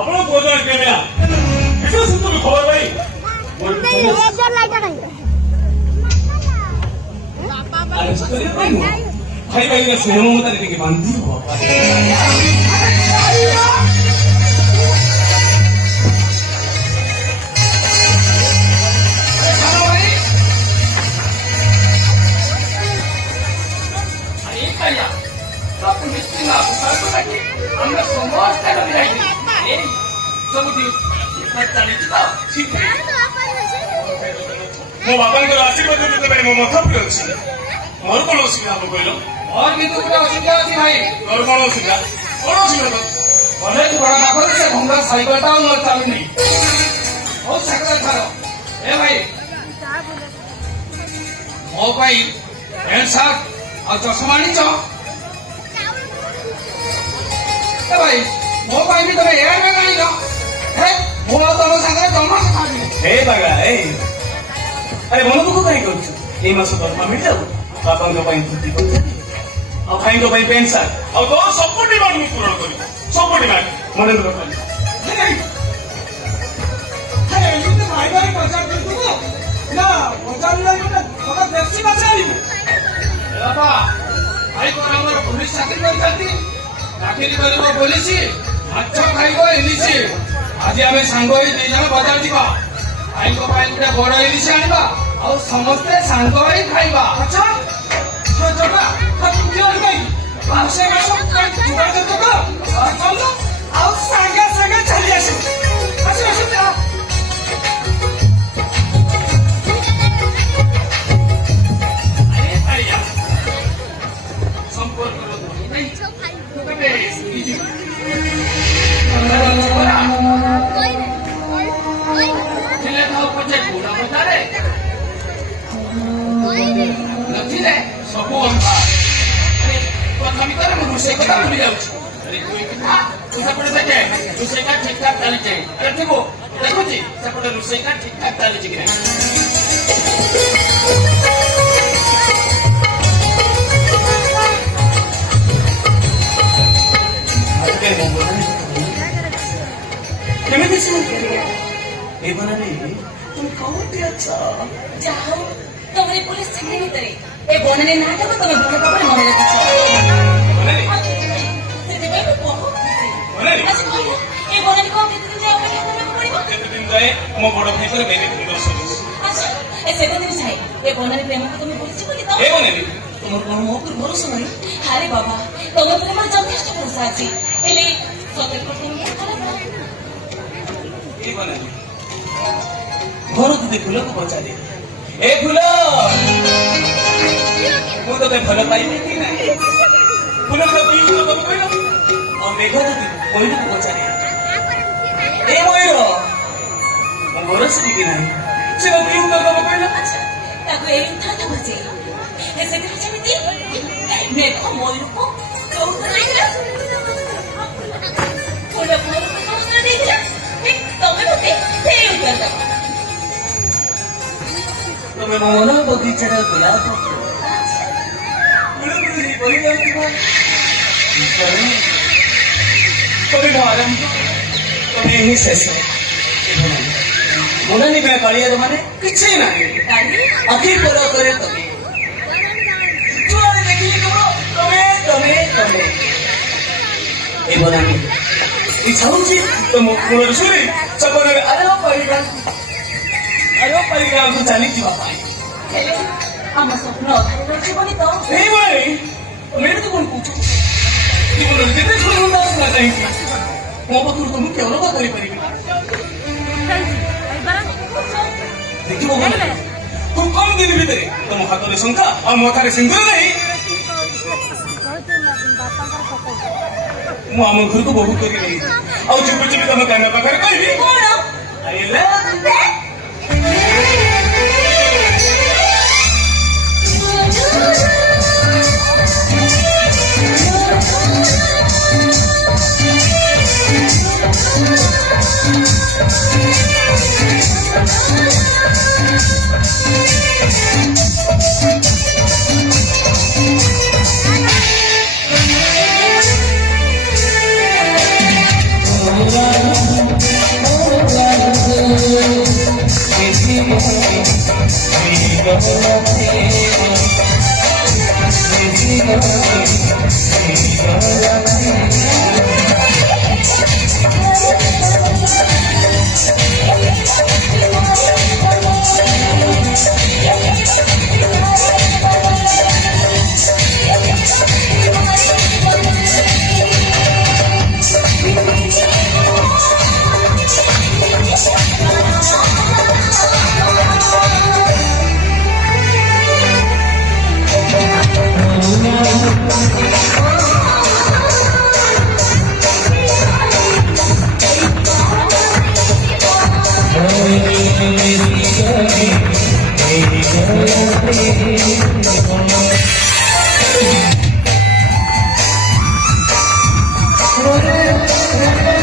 ଆପଣ କୋଉ ଜଣ କେମିଆ କିଛି ସୁନ୍ଦର ଖବର ଭାଇ ଭାଇ ଭାଇ ସ୍ନେହ ମମତାରେ ଟିକେ ବାନ୍ଧି ହବ ମୋ ବାପାଙ୍କର ଆଶୀର୍ବାଦ ଦେବା ପାଇଁ ମୋ ମଥା ଉପରେ ଅଛି ମୋର କଣ ଅସୁବିଧା ହବ କହିଲ और किंतु गोटे असुविधा अच्छी भाई ତୋର କଣ ଅସୁବିଧା କଣ ଅସୁବିଧା कॉलेज बड़ा पाखरे से भंगा साइकिल टा मोर चालू नहीं बहुत सकरा थारो ए भाई मो भाई पैंट शर्ट और चश्मा नी च ए भाई मो भाई भी तमे एयर में गाड़ी लो हे मो तो संगे दोनों से खाली हे बागा ए अरे मन दुख काई करछु ए मास दरमा मिल जाऊ बापाଙ୍କ ପାଇଁ ଛୁଟି କରୁଛି ଆଉ ଭାଇଙ୍କ ପାଇଁ ପେନ୍ ସାର୍ଟ ଆଉ ତ ସବୁ ଡିମାଣ୍ଡ ମୁଁ ପୂରଣ କରିବି ସବୁ ଡିମାଣ୍ଡ ମନେ ରଖ हे एलिते भाई भाई पचार दितु ना पचार लागो थोड़ा बेसी बचाई बाबा भाई को हमर पुलिस चाकरी करथि चाकरी करबो पुलिस अच्छा भाई को एलिसी आज आमे सांग होई दी जण बाजार दिबा भाई को भाई गुटे बड़ एलिसी आनिबा और समस्त सांग होई खाइबा अच्छा तो जटा तुम क्यों गई भाषे का सब जुगाड़ कर दो और चल और सांगे सांगे चली आसे अच्छा अच्छा अरे भैया संपर्क करो नहीं तो कबे कीजिए चले तो पछे पूरा बता रे लखी रे सबो अंका अरे प्रथम कर मनु से कथा भूल जाउछ अरे कोई कथा तुसा पड़े बैठे रुसे का ठीक ठाक चली जाए अरे देखो देखो जी सेपटे रुसे का ठीक ठाक चली जी कि କେମିତି ଶୁଣିଲେ ଏ ବନରେ ତୁମ କୋଉଠି ଅଛ ଯାହା ତମେ ପୁଲିସ ଚାକିରି ଭିତରେ ଏ ବନରେ ନାଟକ ତମେ ଭଲ ଭାବରେ ମନେ ରଖିଛ ସେଥିପାଇଁ ମୁଁ ବହୁତ ଖୁସି ଆଜି କହିଲ ଏ ବନରେ କଣ କେତେ ଦିନ ଯାଏ ଅପେକ୍ଷା କରିବାକୁ ପଡିବ କେତେ ଦିନ ଯାଏ ମୋ ବଡ ଭାଇଙ୍କର ବେନିଫିଟ ଦର୍ଶନ ଆଚ୍ଛା ଏ 7 ଦିନ ଯାଏ ଏ ବନରେ ପ୍ରେମକୁ ତମେ ବୁଝିଯିବ କି ଏ ବନେନି ତୁମର କଣ ମୋ ଉପରେ ଭରସା ନାହିଁ ଆରେ ବାବା ତମ ପ୍ରେମରେ ଯଥେଷ୍ଟ ଭରସା ଅଛି ହେଲେ ସତର୍କ ତୁମେ ଏ ବନେନି ଘରକୁ ଦେ ଫୁଲକୁ ପଚାରେ ଏ ଫୁଲ ମୁଁ ତତେ ଭଲ ପାଇବି କି ନାହିଁ ଫୁଲ ଯଦି ତମେ କହିଲ ଆଉ ମେଘ ଯଦି ମୟୂରକୁ ପଚାରେ ଏ ମୟୂର ମୁଁ ବରସିବି କି ନାହିଁ ସେ ଯଦି ଉତ୍ତର ଦବ କହିଲ ତାକୁ ଏଇ ଉତ୍ତର ଦବ ଯେ ସେଥିରେ ଯେମିତି ମେଘ ମୟୂରକୁ ଯୋଉ ଉତ୍ତର ଦେଇଥିଲା ଫୁଲ ଫୁଲକୁ ଯୋଉ ଉତ୍ତର ଦେଇଥିଲା ତମେ ମତେ ସେଇ ଉତ୍ତର ଦବ ତମେ ମନ ବଗିଚାର ଗୋଲାପ ଗୁଳୁଗୁଳି ବହି ଯାଉଥିବା ତମେ ମୋ ଆରମ୍ଭ ତମେ ହିଁ ଶେଷ ମନ ନିବେ କାଳିଆର ମାନେ କିଛି ନାହିଁ ଆଖି ପର କରେ ତମେ ଯୁଆଡ଼େ ଦେଖିଲି ତମେ ତମେ ତମେ ଏ ବନାନି ଇଚ୍ଛା ହଉଛି ତମ ମୂଳରୁ ଶୁଣି ସପନରେ ଆରମ୍ଭ ପରିଗ୍ରାମକୁ ଚାଲିଯିବା ପାଇଁ ହେଲେ ଆମ ସ୍ୱପ୍ନ ଅଧାରେ ଯିବନି ତ ଏଇଭଳି ତମେ ଏମିତି କଣ କହୁଛ ଜୀବନରେ ଯେତେ ଛୋଟ ହୁଅନ୍ତା ଆସିଲା କାହିଁକି ମୋ ପାଖରୁ ତମକୁ ଅଲଗା କରିପାରିବି ଦେଖିବ ଖୁବ କମ ଦିନ ଭିତରେ ତମ ହାତରେ ଶଙ୍ଖା ଆଉ ମୋ ଠାରେ ସିନ୍ଦୁର ନାହିଁ ମୁଁ ଆମ ଘରକୁ ବୋହୁ କରି ନେଇ ଆଉ ଚୁପି ଚୁପି ତମ କାନ ପାଖରେ କହିବି କଣ I love you. Yeah. ଭାବରେ